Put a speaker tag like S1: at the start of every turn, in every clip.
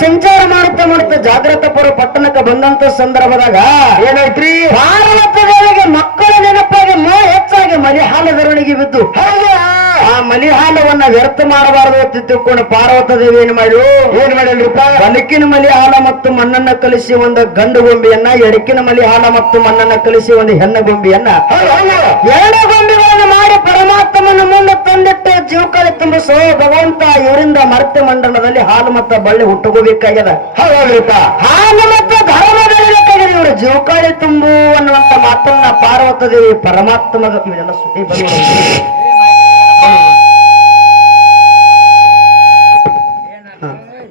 S1: ಸಂಚಾರ ಮಾಡುತ್ತಾ ಮಾಡುತ್ತಾ ಜಾಗ್ರತಪುರ ಪಟ್ಟಣಕ್ಕೆ ಬಂದಂತ ಸಂದರ್ಭದಾಗ
S2: ಏನಾಯ್ತ್ರಿ?
S1: ಪಾರ್ವತ ದೇವಿಗೆ ಮಕ್ಕಳ ನೆನಪಾಗಿ ಮೋ ಹೆಚ್ಚಾಗಿ ಮಲಿಹಾಲ ಧರಣಿಗೆ ಬಿದ್ದು. ಆ ಮಲಿಹಾಲವನ್ನ ವ್ಯರ್ಥ ಮಾಡಬಾರದು ಅಂತ ತಿಳ್ಕೊಂಡು ಪಾರ್ವತ ದೇವಿ ಏನ್ ಮಾಡಿದ್ರು
S2: ಏನ್ ಮಾಡಲ್ರಿಪ್ಪ
S1: ಬಲಕಿನ ಮಲಿಹಾಲ ಮತ್ತು ಮಣ್ಣನ್ನ ಕಲಿಸಿ ಒಂದು ಗಂಡು ಗೊಂಬೆಯನ್ನ ಎಡಕಿನ ಮಲಿಹಾಲ ಮತ್ತು ಮಣ್ಣನ್ನ ಕಲಿಸಿ ಒಂದು ಹೆಣ್ಣು ಗೊಂಬೆಯನ್ನ. ಎರಡು ಮಾಡಿ ಪರಮಾತ್ಮನ ಮುಂದೆ ತಂದಿಟ್ಟು ಜೀವಕಾಲಿ ತುಂಬಿಸೋ ಭಗವಂತ ಇವರಿಂದ ಮರ್ತ್ಯ ಮಂಡಲದಲ್ಲಿ ಹಾಲು ಮತ್ತ ಬಳ್ಳಿ ಹುಟ್ಟುಕೋಬೇಕಾಗ್ಯದ
S2: ಹೌದ್ರಿಪ್ಪ
S1: ಹಾಲು ಮತ್ತು ಧರ್ಮ ಬೆಳಿಬೇಕಾಗಿದೆ ಇವರು. ಜೀವಕಾಳಿ ತುಂಬು ಅನ್ನುವಂತ ಮಾತನ್ನ ಪಾರ್ವತ ದೇವಿ ಪರಮಾತ್ಮಗ ಇವೆಲ್ಲ ಸುದ್ದಿ ಬಂದ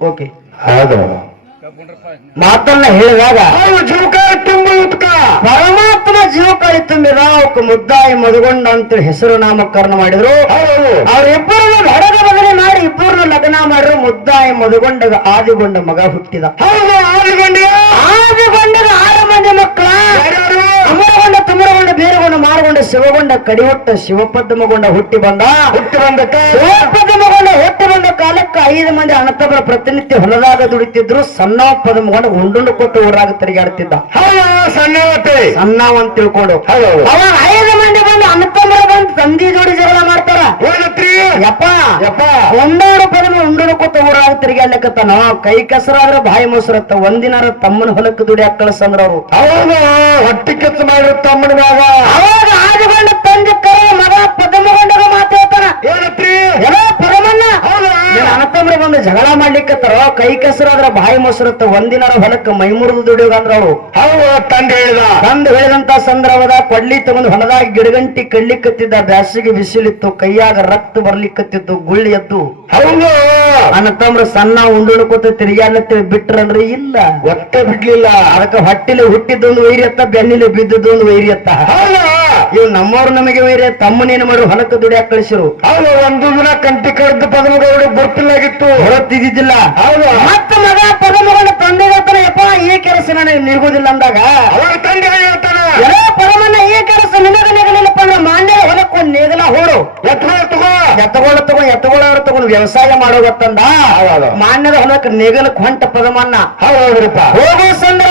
S1: ಓಕೆ. ಮಾತನ್ನ ಹೇಳಿದಾಗ
S2: ಹೌದು ತುಂಬು ತುಂಬ ಉತ್ಕ.
S1: ಪರಮಾತ್ಮ ಜೀವಕಾಳಿ ತುಂಬಿದ ಅವಕ್ಕೆ ಮುದ್ದಾಯಿ ಮದುಗೊಂಡ ಅಂತ ಹೆಸರು ನಾಮಕರಣ ಮಾಡಿದ್ರು. ಅವರಿಬ್ಬರನ್ನು ಹೊರಗ ಬದಲಿ ಮಾಡಿ ಇಬ್ಬರನ್ನು ಲಗ್ನ ಮಾಡಿದ್ರು. ಮುದ್ದಾಯಿ ಮದುಗೊಂಡಗ ಆದಿಗೊಂಡ ಮಗ ಹುಟ್ಟಿದ.
S2: ಹೌದು ಆಲ್ಗೊಂಡ್ಯ
S1: ಶಿವಗೊಂಡ ಕಡಿಹೊಟ್ಟ ಶಿವಪದ್ಮಗೊಂಡ ಹುಟ್ಟಿ ಬಂದ.
S2: ಹುಟ್ಟಿ ಬಂದ
S1: ಶಿವಪದ್ಮಗೊಂಡ ಹುಟ್ಟಿ ಬಂದ ಕಾಲಕ್ಕೆ ಐದು ಮಂದಿ ಅಣತಬ್ರ ಪ್ರತಿನಿತ್ಯ ಹೊಲದಾಗ ದುಡಿತಿದ್ರು. ಸಣ್ಣ ಪದ್ಮಗೊಂಡ ಉಂಡುಂಡು ಕೊಟ್ಟು ಊರಾಗ ತಿರುಗಾಡ್ತಿದ್ದ.
S2: ಸಣ್ಣ
S1: ಸಣ್ಣ ಅಂತ ತಿಳ್ಕೊಂಡು. ಅವಾಗ ಐದು ಬಂದು ತಂದಿ ಜೋಡಿ ಜಗಳ ಮಾಡ್ತಾರ?
S2: ಏನತ್ರಿ
S1: ಯಪ್ಪ.
S2: ಯಪ್ಪ.
S1: ಒಂದಾಡು ಪದಮ ಉಂಡುನು ಕೂತ ಊರಾಗ ತಿರುಗಾಡ್ಲಿಕ್ಕತ್ತಾನ ಕೈ ಕಸರಾದ್ರೆ ಬಾಯಿ ಮೊಸರತ್ತ ಒಂದಿನಾರ ತಮ್ಮನ ಹೊಲಕ್ಕೆ ದುಡಿ ಕಳ್ಸಂದ್ರ ಅವ್ರು
S2: ಹೌದು ಹೊಟ್ಟಿ ಕೆತ್ತ ಮಾಡಿರ ತಮ್ಮನ ಮ್ಯಾಗ.
S1: ಅವಾಗ ಆದಿಗೊಂಡ ತಂದೆ ಕರ ಮಗ ಪದ್ಮಗೊಂಡಾಗ ಮಾತಾಡ್ತಾನ
S2: ಏನತ್ರಿ
S1: ಏನೋ ಪರಮನ್ನ
S2: ಹೌದು
S1: ನೀನ್ ಬಂದು ಜಗಳ ಮಾಡ್ಲಿಕ್ಕತ್ತಾರ ಕೈ ಕಸರಾದ್ರ ಬಾಯಿ ಮೊಸರತ್ತ ಒಂದಿನಾರ ಹೊಲಕ್ಕೆ ಮೈ ಮುರಿದು ದುಡಿಯೋಗ ಅಂದ್ರ ಅವ್ರು
S2: ಹೌದು ತಂದೆ ಹೇಳಿದ.
S1: ತಂದು ಹೇಳಿದಂತ ಸಂದರ್ಭದ ಕೊಡ್ಲಿ ತಗೊಂಡು ಹೊಲದಾಗ ಗಿಡಗಂಟಿ ಕಳ್ಳಿಕತ್ತಿದ್ದ ಬ್ಯಾಸಿಗೆ ಬಿಸಿಲಿತ್ತು. ಕೈಯಾಗ ರಕ್ತ ಬರ್ಲಿಕ್ಕತ್ತಿತ್ತು ಗುಳ್ಳಿ ಎದ್ದು.
S2: ಹೌದು.
S1: ನನ್ನ ತಮ್ರ ಸಣ್ಣ ಉಂಡುಳು ಕೂತ ತಿರುಗಾಡ್ಲತ್ತಿ ಬಿಟ್ರನ್ರಿ ಇಲ್ಲ.
S2: ಒಟ್ಟ ಬಿಡ್ಲಿಲ್ಲ.
S1: ಅದಕ್ಕೆ ಹೊಟ್ಟಿಲಿ ಹುಟ್ಟಿದ್ದೊಂದು ವೈರ್ಯತ್ತ ಬೆನ್ನಿಲಿ ಬಿದ್ದದೊಂದು ವೈರ್ಯತ್ತ.
S2: ಹೌದು.
S1: ಇವ್ ನಮ್ಮವ್ರು ನಮಗೆ ಬೇರೆ ತಮ್ಮನೇನು ಮಾಡಿ ಹೊಲಕ್ಕೆ ದುಡಿಯಾಕ ಕಳಿಸಿರು.
S2: ಹೌದು ಒಂದು ದಿನ ಕಂಟಿ ಕರೆದು ಪದಮಗೌಡ ಬರ್ತಿಲ್ಲಾಗಿತ್ತು.
S1: ಹೊರತಿದ್ದಿದ್ದಿಲ್ಲ.
S2: ಹೌದು.
S1: ಮತ್ತೆ ಮಗ ಪದಮಗೌಡ ತಂದೆ ಯಪ್ಪ ಈ ಕೆಲಸ ನನಗೆ ನಿಲ್ಗೋದಿಲ್ಲ ಅಂದಾಗ.
S2: ಅವರ ತಂದೆ ಹೇಳ್ತಾನೆ.
S1: ಎಲ್ಲ ಪದಮನ್ನ ಈ ಕೆಲಸ ನಿನಗ ನಿಗಲಿಲ್ಲಪ್ಪ ಅಂದ್ರೆ ಮಾನ್ಯ ಹೊಲಕ್ಕೆ ಒಂದು ನೇಗಲ ಹೋಡು.
S2: ಎತ್ತಗೋಳ ತಗೋ.
S1: ಎತ್ತಗೋಳ ತಗೊಂಡು ಎತ್ತಗೊಳವ್ರು ತಗೊಂಡು ವ್ಯವಸಾಯ ಮಾಡೋಗತ್ತಂದ
S2: ಹೌದು.
S1: ಮಾನ್ಯದ ಹೊಲಕ್ಕೆ ನೆಗಲಕ್ ಹೊಂಟ ಪದಮನ್ನ.
S2: ಹೌದು ಹೌದ್ರಿಪ್ಪ.
S1: ಹೋಗೋ ಸಂದರ್ಭದಾಗ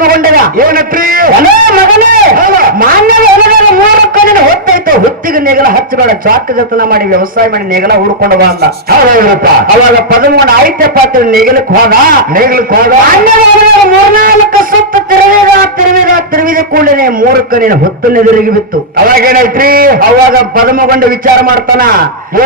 S1: ಮಗ ಪದ್ಮಗೊಂಡಗ
S2: ಏನತ್ರಿ?
S1: ಅಲೇ ಮಗನೇ
S2: ಮಾನ್ಯ
S1: ಮಾನ್ಯದ ಹೊಲದಾಗ ನಿನ್ನ ಕಲ್ಲಿನ ಹುತ್ತಿಗೆ ನೆಗಲ ಹಚ್ಚಬೇಡ ಚಾಕ ಜತನ ಮಾಡಿ ವ್ಯವಸಾಯ ಮಾಡಿ ನೆಗಲ ಹುಡ್ಕೊಂಡವ
S2: ಅಂತ ಹೌದಪ್ಪ
S1: ಅವಾಗ ಪದಮಗೊಂಡ ಆಯ್ತಪ್ಪ ಅಂತ ನೆಗಲಕ್ ಹೋದ.
S2: ನೆಗಲಕ್ಕೆ ಹೋದ?
S1: ಮಾನ್ಯ ಹೊಲದಾಗ ಮೂರ್ನಾಲ್ಕು ಕೂಡಲೇ ಮೂರ್ಖನಿನ ಹೊತ್ತು ಎದುರಿಗೆ ಬಿತ್ತು.
S2: ಅವಾಗ ಏನಾಯ್ತ್ರಿ?
S1: ಅವಾಗ ಪದಮಗೊಂಡ ವಿಚಾರ ಮಾಡ್ತಾನ?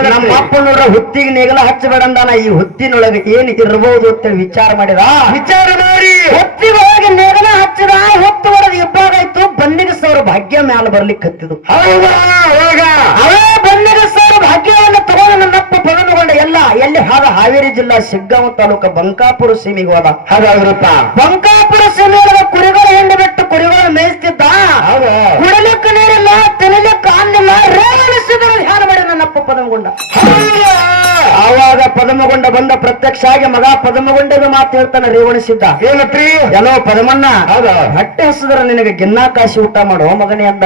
S1: ನಮ್ಮ ಅಪ್ಪ ನೋಡ್ರ ಹುತ್ತಿಗೆ ನೆಗಲ ಹಚ್ಚಬೇಡ ಅಂದಾನ ಈ ಹುತ್ತಿನೊಳಗೆ ಏನ್ ಇರಬಹುದು ಅಂತ ವಿಚಾರ ಮಾಡಿದ.
S2: ವಿಚಾರ ಮಾಡಿ.
S1: ಹೊತ್ತಿನೊಳಗೆ ನೆಗಲ ಹಚ್ಚದ ಹೊತ್ತು ಒಳಗೆ ಇಬ್ಬಾಗಾಯ್ತು ಬನ್ನಿಗೆ ಸಾವಿರ ಭಾಗ್ಯ ಮ್ಯಾಲ ಬರ್ಲಿಕ್ಕೆ ಹತ್ತಿದು
S2: ಹೌದಾ? ಅವಾಗ?
S1: ಅವೇ ಸಾವಿರ ಭಾಗ್ಯವನ್ನು ತಗೊಂಡು ನನ್ನಪ್ಪ ಪದಮಗೊಂಡ ಎಲ್ಲ ಎಲ್ಲಿ ಹಾದ ಹಾವೇರಿ ಜಿಲ್ಲಾ ಶಿಗ್ಗಾಂವ್ ತಾಲೂಕ ಬಂಕಾಪುರ ಸೀಮೆಗೆ ಹೋದ.
S2: ಹಾಗಾದ್ರಪ್ಪ?
S1: ಬಂಕಾಪುರ ಸೀಮೆಯೊಳಗ ಕುರಿಗಳ ಹೆಂಡು ಬಿಟ್ಟು ಕುರಿಗಳು ಮೇಯಿಸ್ತಿದ್ದ? ಕುಡಲಕ್ಕ ನೀರಿಲ್ಲ ತಿನ್ನಲಿಕ್ಕೆ ಅನ್ನಿಲ್ಲ ರೇವಣಿಸಿದರು ಧ್ಯಾನ ಮಾಡಿ ನನ್ನಪ್ಪ ಪದಮಗೊಂಡ. ಆವಾಗ ಪದಮಗೊಂಡ ಬಂದ ಪ್ರತ್ಯಕ್ಷ ಆಗಿ ಮಗ ಪದಮಗೊಂಡದ ಮಾತು ಹೇಳ್ತಾನೆ ರೇವಣಿಸಿದ್ದ
S2: ಏನತ್ರಿ?
S1: ಎಲ್ಲೋ
S2: ಪದಮನ್ನ
S1: ಹಟ್ಟೆ ಹಸಿದ್ರೆ ಹಸಿದ್ರ ನಿನಗೆ ಗಿನ್ನಾ ಕಾಶಿ ಊಟ ಮಾಡುವ ಮಗನೇ ಅಂದ.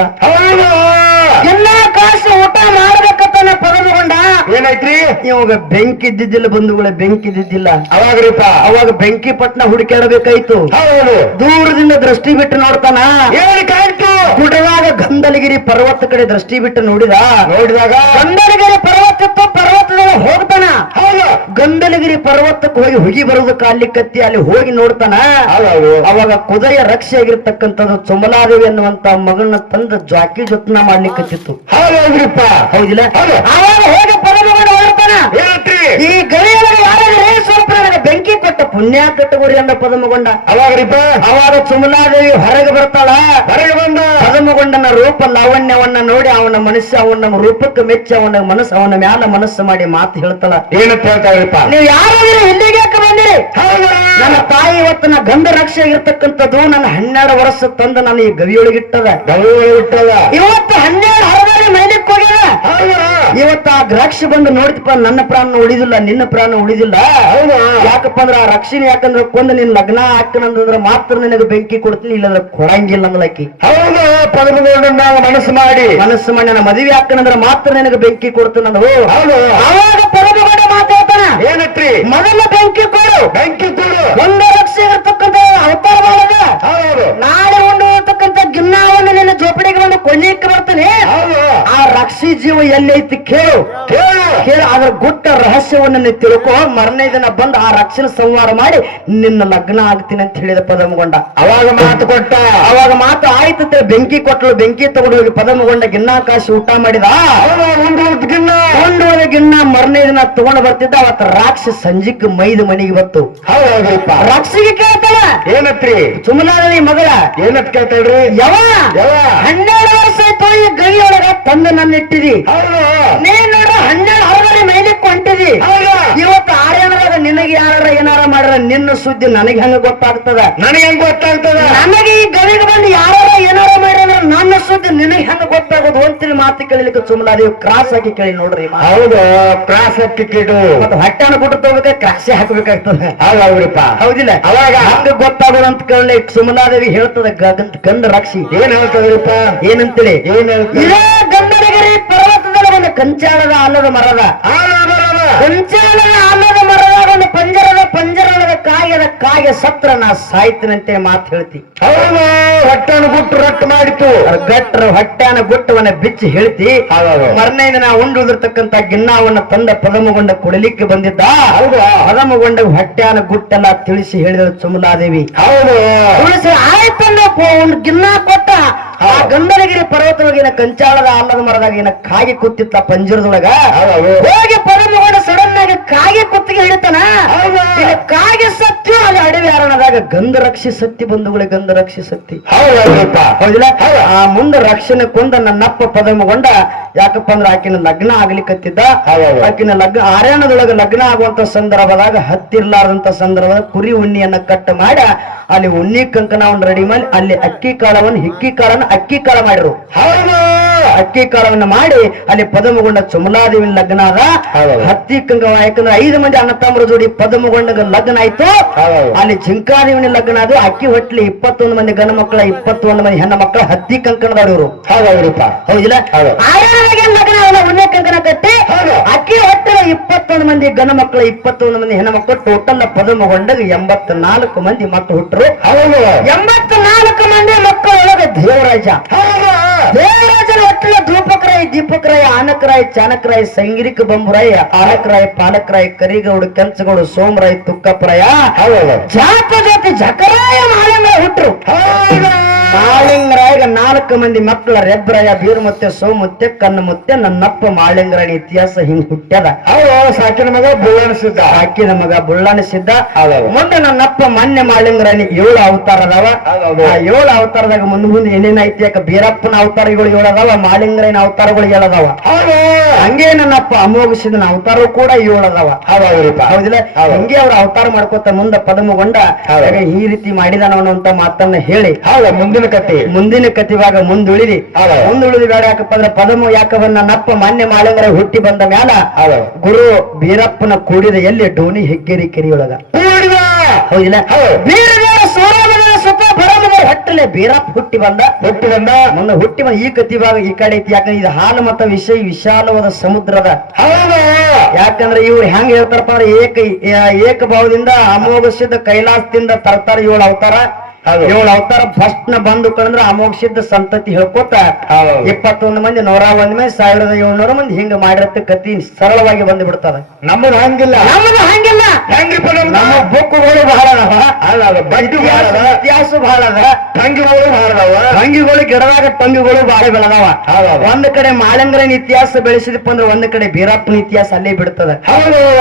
S2: ಹೌದು
S1: ಗಿನ್ನಾ ಕಾಶಿ ಊಟ ಮಾಡ್ಬೇಕತ್ತಾನ ಪದಮಗೊಂಡ
S2: ಏನಾಯ್ತ್ರಿ?
S1: ಇವಾಗ ಬೆಂಕಿ ಇದ್ದಿದ್ದಿಲ್ಲ ಬಂಧುಗಳ ಬೆಂಕಿ ಇದ್ದಿದ್ದಿಲ್ಲ
S2: ಅವಾಗ್ರಿಪ್ಪ?
S1: ಅವಾಗ ಬೆಂಕಿ ಪಟ್ನ ಹುಡುಕಾಡಬೇಕಾಯ್ತು
S2: ಹೌದು.
S1: ದೂರದಿಂದ ದೃಷ್ಟಿ ಬಿಟ್ಟು ನೋಡ್ತಾನ.
S2: ಏನ್ ಕಾಯ್ತು
S1: ಗುಡದಾಗ ಗಂಧಲಗಿರಿ ಪರ್ವತ ಕಡೆ ದೃಷ್ಟಿ ಬಿಟ್ಟು ನೋಡಿದ
S2: ನೋಡಿದಾಗ
S1: ಗಂಧಲಗಿರಿ ಪರ್ವತ ಇತ್ತು ಪರ್ವತದಾಗ ಹೋಗ್ತಾನ.
S2: ಹೌದು.
S1: ಗಂಧಲಗಿರಿ ಪರ್ವತಕ್ಕೆ ಹೋಗಿ ಹುಗಿ ಬರುವುದು ಕಾಲಿ ಕತ್ತಿ ಅಲ್ಲಿ ಹೋಗಿ ನೋಡ್ತಾನ. ಅವಾಗ ಕುದುರೆಯ ರಕ್ಷೆ ಆಗಿರ್ತಕ್ಕಂಥದ್ದು ಚುಮಲಾದೇವಿ ಅನ್ನುವಂತ ಮಗನ ತಂದ ಜಾಕಿ ಜೊತ್ನ
S2: ಹೌದ್ರಿಪ್ಪ.
S1: ಹೌದಿಲ್ಲ?
S2: ಹೌದು.
S1: ಅವಾಗ ಹೋಗಿ ಪದಮಗೊಂಡು ಈ ಗರಿಯೊಳಗೆ ಯಾರಾದ್ರೂ ಏ ಸ್ವಲ್ಪ ನನಗೆ ಬೆಂಕಿ ಕೊಟ್ಟ ಪುಣ್ಯ ಕಟ್ಟಗುರಿ ಅಂದ ಪದಮಗೊಂಡ.
S2: ಅವಾಗ್ರಿಪ್ಪ.
S1: ಅವಾಗ ಚುಮಲಾದೇವಿ ಹೊರಗೆ ಬರ್ತಾಳ.
S2: ಹೊರಗೆ ಬಂದ.
S1: ಪದಮಗೊಂಡನ ರೂಪ ಲಾವಣ್ಯವನ್ನ ನೋಡಿ ಅವನ ಮನುಷ್ಯ ಅವನ ರೂಪಕ್ಕೆ ಮೆಚ್ಚಿ ಅವನ ಮನಸ್ಸು ಅವನ ಮ್ಯಾಲ ಮನಸ್ಸು ಮಾಡಿ ಮಾತು ಹೇಳ್ತಾಳ.
S2: ಏನು ಹೇಳ್ತಾವ್ರಿಪ್ಪ
S1: ನೀವು ಯಾರಾದ್ರೂ ಇಲ್ಲಿಗೆ ಬಂದಿರಿ? ನನ್ನ ತಾಯಿ ಇವತ್ತು ನಾ ಗಂಧ ರಕ್ಷೆ ಇರ್ತಕ್ಕಂಥದ್ದು ನನ್ನ ಹನ್ನೆರಡು ವರ್ಷ ತಂದ ನಾನು ಈ ಗವಿಯೊಳಗಿಟ್ಟದ.
S2: ಗವಿಯೊಳಗಿಟ್ಟದ.
S1: ಇವತ್ತು ಹನ್ನೆರಡು ಮೈದಕ್
S2: ಹೋಗ್ಯಾರ
S1: ಇವತ್ತ ಆ ರಕ್ಷ ಬಂದು ನೋಡಿದಪ್ಪ ನನ್ನ ಪ್ರಾಣ ಉಳಿದಿಲ್ಲ ನಿನ್ನ ಪ್ರಾಣ ಉಳಿದಿಲ್ಲ. ಯಾಕಪ್ಪ ಅಂದ್ರ ಆ ರಕ್ಷಣೆ ಯಾಕಂದ್ರೆ ಕೊಂದು ನಿನ್ ಲಗ್ನ ಹಾಕನಂದ್ರ ಮಾತ್ರ ನಿನಗೆ ಬೆಂಕಿ ಕೊಡ್ತೀನಿ ಇಲ್ಲಂದ್ರೆ ಕೊಡಂಗಿಲ್ಲ ಅಂದ್ಲಕ್ಕಿ
S2: ಹೌದು ಪದಮಗೌಡ ನಾವು ಮನಸ್ಸು ಮಾಡಿ.
S1: ಮನಸ್ಸು ಮಾಡಿ ನನ್ನ ಮದುವೆ ಹಾಕ್ತಾನಂದ್ರೆ ಮಾತ್ರ ನಿನಗೆ ಬೆಂಕಿ ಕೊಡ್ತಾನ
S2: ಹೌದು.
S1: ಅವಾಗ ಮಾತಾಡ್ತಾನ.
S2: ಏನತ್ರಿ
S1: ಮೊದಲ ಬೆಂಕಿ ಕೊಡು. ಬೆಂಕಿ ಕೊಡು. ಗುಟ್ಟ ರಹಸ್ಯವನ್ನು ನೀ ತಿಳ್ಕೊ ಮರನೇ ದಿನ ಬಂದು ಆ ರಕ್ಷಣ ಸಂಹಾರ ಮಾಡಿ ನಿನ್ನ ಲಗ್ನ ಆಗ್ತೀನಿ ಅಂತ ಹೇಳಿದ ಪದಮಗೊಂಡ.
S2: ಅವಾಗ ಮಾತು ಕೊಟ್ಟ.
S1: ಅವಾಗ ಮಾತು ಆಯ್ತು ಬೆಂಕಿ ಕೊಟ್ಟಳು ಬೆಂಕಿ ತಗೊಂಡು ಹೋಗಿ ಪದಮಗೊಂಡ ಗಿನ್ನಾಕಾಶಿ ಊಟ ಮಾಡಿದ.
S2: ಗಿನ್ನ.
S1: ಒಂದು ಗಿನ್ನ ಮರನೇ ದಿನ ತಗೊಂಡು ಬರ್ತಿದ್ದ ಅವತ್ತ ರಾಕ್ಷಸ ಸಂಜಿಕ್ ಮೈದ ಮನೆಗೆ ಬತ್ತು
S2: ಹೌದಪ್ಪ
S1: ರಾಕ್ಷಿಗೆ ಕೇಳ್ತಾಳ?
S2: ಏನತ್ರಿ?
S1: ಸುಮಲಾದೇವಿ ಮಗಳ.
S2: ಏನತ್ ಕೇಳ್ತಾಳ್ರಿ?
S1: ಯಾವ?
S2: ಯಾವ?
S1: ಹನ್ನೆರಡು ವರ್ಷ ತಾಯಿ ಈ ಗೈಯೊಳಗ ತಂದು ನನ್ನ ಇಟ್ಟಿದಿ ನೀನ್ ನೋಡ್ರ ಹನ್ನೆರಡು ಹರವರೆ ಮೈಲಿಕ್ ಹೊಂಟಿದಿ
S2: ಹೌದು
S1: ಇವತ್ತು ಆರ್ಯನದಾಗ ನಿನಗೆ ಯಾರ ಏನಾರ ಮಾಡ್ರ ನಿನ್ನ ಸುದ್ದಿ ನನಗೆ ಹೆಂಗ ಗೊತ್ತಾಗ್ತದ?
S2: ನನಗೆ ಹೆಂಗ್ ಗೊತ್ತಾಗ್ತದ?
S1: ನನಗೆ ಈ ಗವಿಗೆ ಬಂದು ಯಾರ ಏನಾರ ಮಾಡ್ರ ನನ್ನ ಸುದ್ದಿ ನಿನಗೆ ಹೆಂಗ ಗೊತ್ತಾಗೋದು ಅಂತೀನಿ ಮಾತು ಕೇಳಲಿಕ್ಕೆ ಸುಮ್ಮನಾದೇವಿ ಕ್ರಾಸ್ ಹಾಕಿ ಕೇಳಿ ನೋಡ್ರಿ
S2: ಹೌದ ಕ್ರಾಸ್ ಟಿಕೆಟ್
S1: ಮತ್ತೆ ಹೊಟ್ಟೆನ ಕೊಟ್ಟು ತಗೋಬೇಕ ಕ್ರಾಸೆ ಹಾಕಬೇಕಾಗ್ತದೆ.
S2: ಹೌದೌದ್ರಿಪ್ಪ
S1: ಹೌದಿಲ್ಲ?
S2: ಅವಾಗ
S1: ಹಂಗ ಗೊತ್ತಾಗೋದು ಅಂತ ಕೇಳಿ ಸುಮಲಾದೇವಿ ಹೇಳ್ತದ ಗಂಡ ಗಂಡ ರಕ್ಷಿ.
S2: ಏನ್ ಹೇಳ್ತದ್ರಿಪ್ಪ?
S1: ಏನಂತೇಳಿ?
S2: ಏನ್ ಹೇಳ್ತದೆ
S1: ಇದೇ ಗಂಧನಗಿರಿ ಪರ್ವತದಲ್ಲಿ ಒಂದು ಕಂಚಾಳದ ಆಲದ ಮರದ ಆಲದ ಮರದಾಗ ಒಂದು ಪಂಜರದ ಪಂಜರದ ಕಾಯದ ಕಾಯ ಸತ್ರ ನಾ ಸಾಯ್ತೀನಂತೆ ಮಾತು ಹೇಳ್ತಿ.
S2: ಹೌದು ಹೊಟ್ಟನ ಗುಟ್ಟು ರಟ್ಟು ಮಾಡಿತು
S1: ಗಟ್ಟರ ಗಟ್ರ ಹೊಟ್ಟಾನ ಗುಟ್ಟವನ್ನ ಬಿಚ್ಚಿ ಹೇಳ್ತಿ.
S2: ಹೌದೌದು.
S1: ನಾ ಉಂಡುದಿರ್ತಕ್ಕಂತ ಗಿನ್ನವನ್ನ ತಂದ ಪದಮಗೊಂಡ ಕೊಡಲಿಕ್ಕೆ ಬಂದಿದ್ದ.
S2: ಹೌದು.
S1: ಪದಮಗೊಂಡ ಹೊಟ್ಟನ ಗುಟ್ಟನ್ನ ತಿಳಿಸಿ ಹೇಳಿದ ಸುಮಲಾದೇವಿ
S2: ಹೌದು.
S1: ತುಳಸಿ ಆಯ್ತನ್ನ ಒಂದು ಗಿನ್ನ ಕೊಟ್ಟ. ಆ ಗಂಧನಗಿರಿ ಪರ್ವತದೊಳಗಿನ ಕಂಚಾಳದ ಆಲದ ಮರದಾಗ ಏನ ಕಾಗಿ ಕೂತಿತ್ತ ಪಂಜರದೊಳಗ? ಹೋಗಿ ಕಾಗೆ ಕುತ್ತಿಗೆ ಹಿಡಿತಾನ. ಕಾಗೆ ಸತ್ಯ ಅಲ್ಲಿ ಅಡವಿ ಅರಣದಾಗ ಗಂಧ ರಕ್ಷಿ ಸತ್ತಿ ಬಂಧುಗಳೇ ಗಂಧ ರಕ್ಷಿ ಸತ್ತಿ ಹೌದಿಲ್ಲ? ಆ ಮುಂದೆ ರಕ್ಷಣೆ ಕೊಂದ ನನ್ನಪ್ಪ ಪದಮಗೊಂಡ ಯಾಕಪ್ಪ ಅಂದ್ರೆ ಆಕಿನ ಲಗ್ನ ಆಗ್ಲಿಕ್ಕತ್ತಿದ್ದ. ಆಕಿನ ಲಗ್ನ ಆರ್ಯಾಣದೊಳಗ ಲಗ್ನ ಆಗುವಂತ ಸಂದರ್ಭದಾಗ ಹತ್ತಿರ್ಲಾರ್ದಂತ ಸಂದರ್ಭದಾಗ ಕುರಿ ಉಣ್ಣಿಯನ್ನ ಕಟ್ ಮಾಡ. ಅಲ್ಲಿ ಉಣ್ಣಿ ಕಂಕಣವನ್ನು ರೆಡಿ ಮಾಡಿ ಅಲ್ಲಿ ಅಕ್ಕಿ ಕಾಳವನ್ನು ಹಿಕ್ಕಿ ಕಾಳನ್ನ ಅಕ್ಕಿ ಕಾಳ ಮಾಡಿರು.
S2: ಹೌದು.
S1: ಅಕ್ಕಿ ಕಾಳವನ್ನ ಮಾಡಿ ಅಲ್ಲಿ ಪದಮಗೊಂಡ ಚುಮಲಾದೇವಿನ ಲಗ್ನ ಅದ. ಹತ್ತಿ ಕಂಗವ. ಯಾಕಂದ್ರೆ ಐದು ಮಂದಿ ಅಣ್ಣ ತಮ್ಮರ ಜೋಡಿ ಪದಮಗೊಂಡ ಲಗ್ನ ಆಯ್ತು. ಅಲ್ಲಿ ಜಿಂಕಾದೇವಿನ ಲಗ್ನ ಅದು. ಅಕ್ಕಿ ಹೊಟ್ಟಲಿ ಇಪ್ಪತ್ತೊಂದು ಮಂದಿ ಗಂಡು ಮಕ್ಕಳ ಇಪ್ಪತ್ತೊಂದು ಮಂದಿ ಹೆಣ್ಣ ಮಕ್ಕಳ ಹತ್ತಿ ಕಂಕಣದವ್ರು
S2: ಹೌದಲ್ರಿಪ್ಪ
S1: ಹೌದಿಲ್ಲ? ಉಣ್ಣೆ ಕಂಕಣ ಕಟ್ಟಿ. ಅಕ್ಕಿ ಹೊಟ್ಟೆ ಇಪ್ಪತ್ತೊಂದು ಮಂದಿ ಗಂಡ ಮಕ್ಕಳು ಇಪ್ಪತ್ತೊಂದು ಮಂದಿ ಹೆಣ್ಣು ಮಕ್ಕಳು ಟೋಟಲ್ ಪದಮಗೊಂಡಾಗ ಎಂಬತ್ನಾಲ್ಕು ಮಂದಿ ಮಕ್ಕಳು ಹುಟ್ಟರು.
S2: ಹೌದು.
S1: ಎಂಬತ್ನಾಲ್ಕು ಮಂದಿ ಮಕ್ಕಳೊಳಗೆ ದೇವರಾಜ. ದೇವರಾಜನ ಒಟ್ಟಿಗೆ ಧೂಪಕರಾಯ್ ದೀಪಕರಾಯ್ ಆನಕರಾಯ್ ಚಾನಕರಾಯ್ ಸಂಗಿರಿಕ ಬಂಬುರಾಯ್ ಆನಕರಾಯ್ ಪಾಲಕರಾಯ್ ಕರಿಗೌಡ ಕೆಂಚಗೌಡ ಸೋಮರಾಯ್ ತುಕ್ಕಪ್ಪರಾಯ
S2: ಹೌದು
S1: ಜಾತ ಜಕರಾಯ ಮಾಲಂಗ ಹುಟ್ರು. ಮಾಳಿಂಗರಾಯಗ ನಾಲ್ಕು ಮಂದಿ ಮಕ್ಕಳ ರೆಬ್ರಾಯ ಮತ್ತೆ ಸೋಮುತ್ತೆ ಕಣ್ಣಮುತ್ತೆ ನನ್ನಪ್ಪ ಮಾಳಿಂಗರಾಯನ ಇತಿಹಾಸ ಹಿಂಗ್ ಹುಟ್ಟದ
S2: ಹೌದು ಸಾಕಿನ ಮಗ ಬುಳ್ಳಣಿಸಿದ್ದ
S1: ಸಾಕಿನ ಮಗ ಬುಳ್ಳಾಣಿಸಿದ್ದ. ಮುಂದೆ ನನ್ನಪ್ಪ ಮಾನ್ಯ ಮಾಳಿಂಗರಾಯನಿ ಏಳು ಅವತಾರ ಅದಾವ. ಆ ಏಳು ಅವತಾರದಾಗ ಮುಂದೆ ಮುಂದೆ ಏನೇನ್ ಐತಿ ಯಾಕ ಬೀರಪ್ಪನ ಅವತಾರಗಳು ಏಳು ಅದಾವ ಮಾಳಿಂಗರಾಯನ ಅವತಾರಗಳು ಏಳು ಅದಾವ ಹಂಗೆ ನನ್ನಪ್ಪ ಅಮೋಘಿಸಿದನ ಅವತಾರ ಕೂಡ ಏಳು ಅದಾವ ಹೌದಿಲ್ಲ?
S2: ಹೌದು.
S1: ಹಂಗೆ ಅವ್ರ ಅವತಾರ ಮಾಡ್ಕೋತ ಮುಂದೆ ಪದಮಗೊಂಡ. ಈ ರೀತಿ ಮಾಡಿದಾನ ಅನ್ನುವಂತ ಮಾತನ್ನ ಹೇಳಿ.
S2: ಹೌದು ಮುಂದಿನ ಕತೆ
S1: ಮುಂದಿನ ಕತಿವಾಗ ಮುಂದುಳಿದಿ. ಮುಂದುಳಿದಿ ಬೇಡ ಯಾಕಪ್ಪ ಅಂದ್ರೆ ಪದಮ ಯಾಕವನ್ನ ನಪ್ಪ ಮಾನ್ಯ ಮಾಳಿಂಗರ ಹುಟ್ಟಿ ಬಂದ ಮ್ಯಾಲ ಗುರು ಬೀರಪ್ಪನ ಕೂಡಿದ ಎಲ್ಲಿ? ಡೋಣಿ ಹೆಗ್ಗೇರಿ ಕೆರಿಯೊಳಗ. ಹೌದಿಲ್ಲ? ಹೊಟ್ಟಲೆ ಬೀರಪ್ಪ ಹುಟ್ಟಿ ಬಂದ.
S2: ಹುಟ್ಟಿ ಬಂದ.
S1: ಮುಂದ ಹುಟ್ಟಿ ಬಂದ. ಈ ಕತಿವಾಗ ಈ ಕಡೆ ಐತಿ. ಯಾಕಂದ್ರೆ ಇದು ಹಾಲು ಮತ ವಿಷಯ ವಿಶಾಲವಾದ ಸಮುದ್ರದ.
S2: ಹೌದು.
S1: ಯಾಕಂದ್ರೆ ಇವ್ರು ಹೆಂಗ್ ಹೇಳ್ತಾರಪ್ಪ ಅಂದ್ರೆ ಏಕ ಏಕ ಭಾವದಿಂದ ಅಮೋಘ ಸಿದ್ಧ ಕೈಲಾಸದಿಂದ ತರ್ತಾರ ಇವಳು ಅವತಾರ. ಏಳು ಅವತಾರ ಫಸ್ಟ್ನ ಬಂದು ಕಂದ್ರ ಅಮೋಕ್ಷಿದ್ದ ಸಂತತಿ ಹೇಳ್ಕೊತ. ಇಪ್ಪತ್ತೊಂದು ಮಂದಿ ನೂರ ಒಂದ್ ಮಂದಿ ಸಾವಿರದ ಏಳ್ನೂರ ಮಂದಿ ಹಿಂಗ ಮಾಡಿರತ್ತ ಕತಿ ಸರಳವಾಗಿ ಬಂದು ಬಿಡ್ತದ
S2: ನಮ್ಮದು ಹಂಗಿಲ್ಲ.
S1: ನಮ್ಮದು ಹಂಗಿಲ್ಲ. ನಮ್ಮ ಬುಕ್ಗಳು ಬಹಳ ಇತಿಹಾಸ ಬಹಳ ಅದ
S2: ತಂಗಿಗಳು ಭಾಳ ಅದಾವ.
S1: ಟಂಗಿಗಳು ಗಿಡದಾಗ ಟಂಗಿಗಳು ಬಹಳ ಬೆಳದಾವ. ಒಂದ್ ಕಡೆ ಮಾಳಂಗರನ ಇತಿಹಾಸ ಬೆಳೆಸಿದಪ್ಪ ಅಂದ್ರೆ ಒಂದ್ ಕಡೆ ಬೀರಪ್ಪನ ಇತಿಹಾಸ ಅಲ್ಲೇ ಬಿಡ್ತದ.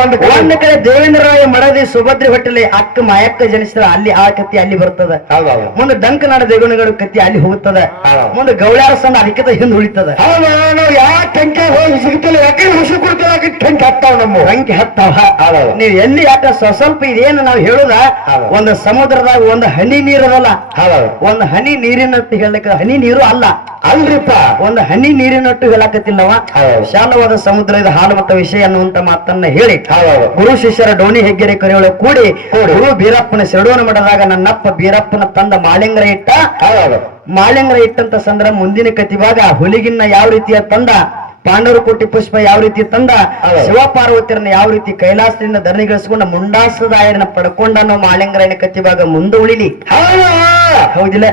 S2: ಒಂದು
S1: ಕಡೆ. ದೇವೇಂದ್ರ ರಾಯ ಮಡದಿ ಸುಭದ್ರಿ ಹೊಟ್ಟಲೆ ಅಕ್ಕ ಮಾಯಕ್ಕ ಜನಿಸಿದ ಅಲ್ಲಿ ಆ ಕತಿ ಅಲ್ಲಿ ಬರ್ತದ. ಮುಂದೆ ದಂಕನಾಡ ದೇಗುಣಗಳು ಕತ್ತಿ ಅಲ್ಲಿ ಹೋಗುತ್ತದೆ. ಮುಂದೆ ಗೌಳ್ಯಾರ ಸಣ್ಣ ಅದಕ್ಕೆ ಹಿಂದೆ ಉಳಿತದೆ.
S2: ನಾವು ಯಾವ ಟಂಕೆ ಹೋಗಿ ಹುಸಿ ಕೊಡ್ತೀವಿ ಟಂಕೆ ಹತ್ತಾವ ನಮ್ಮ?
S1: ರಂಕಿ ಹತ್ತಾವ. ನೀವ್ ಎಲ್ಲಿ ಯಾಕ ಸ್ವಸ್ವಲ್ಪ ಇದೇನು ನಾವು ಹೇಳುದ. ಒಂದು ಸಮುದ್ರದಾಗ ಒಂದು ಹನಿ ನೀರದಲ್ಲ. ಒಂದು ಹನಿ ನೀರಿನಟ್ಟು ಹೇಳಕ್ ಹನಿ ನೀರು ಅಲ್ಲ.
S2: ಅಲ್ರಿಪ್ಪ.
S1: ಒಂದು ಹನಿ ನೀರಿನಟ್ಟು ಹೇಳಕತ್ತಿಲ್ಲವ. ವಿಶಾಲವಾದ ಸಮುದ್ರ ಇದು ಹಾಲು ಮತ್ತು ವಿಷಯ ಅನ್ನುವಂತ ಮಾತನ್ನ ಹೇಳಿ. ಗುರು ಶಿಷ್ಯರ ಡೋಣಿ ಹೆಗ್ಗೆರೆ ಕರೆಯೊಳಗೆ ಕೂಡಿ
S2: ಕೂಡಿ.
S1: ಗುರು ಬೀರಪ್ಪನ ಶರಡೋನ ಮಡದಾಗ ನನ್ನಪ್ಪ ಬೀರಪ್ಪನ ತಂದ ಮಾಳಿಂಗರ ಇಟ್ಟ? ಮಾಳಿಂಗರ ಇಟ್ಟಂತ ಸಂದ್ರ ಮುಂದಿನ ಕತಿವಾಗ ಹುಲಿಗಿನ್ನ ಯಾವ ರೀತಿಯ ತಂದ? ಪಾಂಡವರು ಕೋಟಿ ಪುಷ್ಪ ಯಾವ ರೀತಿ ತಂದ?
S2: ಶಿವಪಾರ್ವತಿಯರನ್ನ
S1: ಶಿವ ಪಾರ್ವತಿಯರನ್ನ ಯಾವ ರೀತಿ ಕೈಲಾಸದಿಂದ ಧರಣಿಗಳಿಸಿಕೊಂಡ ಮುಂಡಾಸದ ಆಯರನ್ನ ಪಡ್ಕೊಂಡ ಅನ್ನೋ ಮಾಳಿಂಗರಾಯನ ಕತಿವಾಗ ಮುಂದೆ ಉಳಿಲಿ.
S2: ಹೌದು.
S1: ಹೌದಿಲ್ಲ?